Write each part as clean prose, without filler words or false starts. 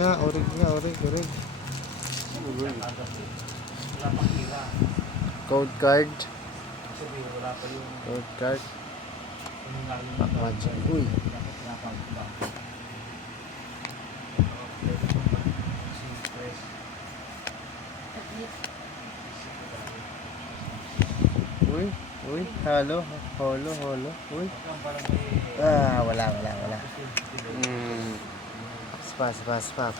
nga, orig nga, orig. Code card. Code card. Pack magic. Uy. Uy, holo. Uy. Wala. Spa.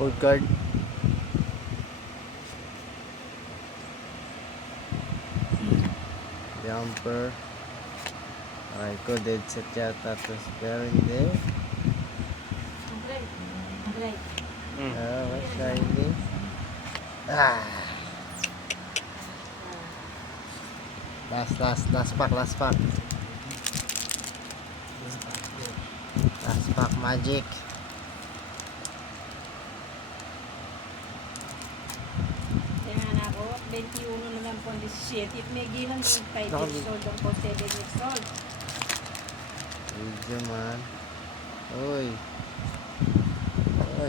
Code card. Jumper. Ay ko, dead set yata to. Pero hindi. Shiny. Last pack. Last pack magic. Kaya ako, 21 na lang po ang 17. May gilang 5 years old ang po 7 years old. Video man. Uy,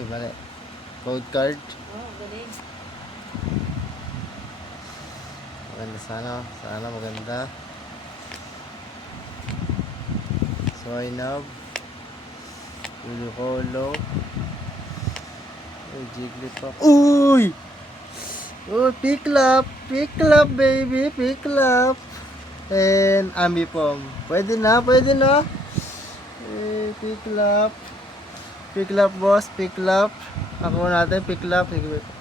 mali. Code card. Galing. Maganda sana maganda. Soynab. Ulo. Jigglypuff. Uy, pick up baby, pick up. And Ambipom. Pwede na. Pick up boss, pick up. Ako natin, pick up.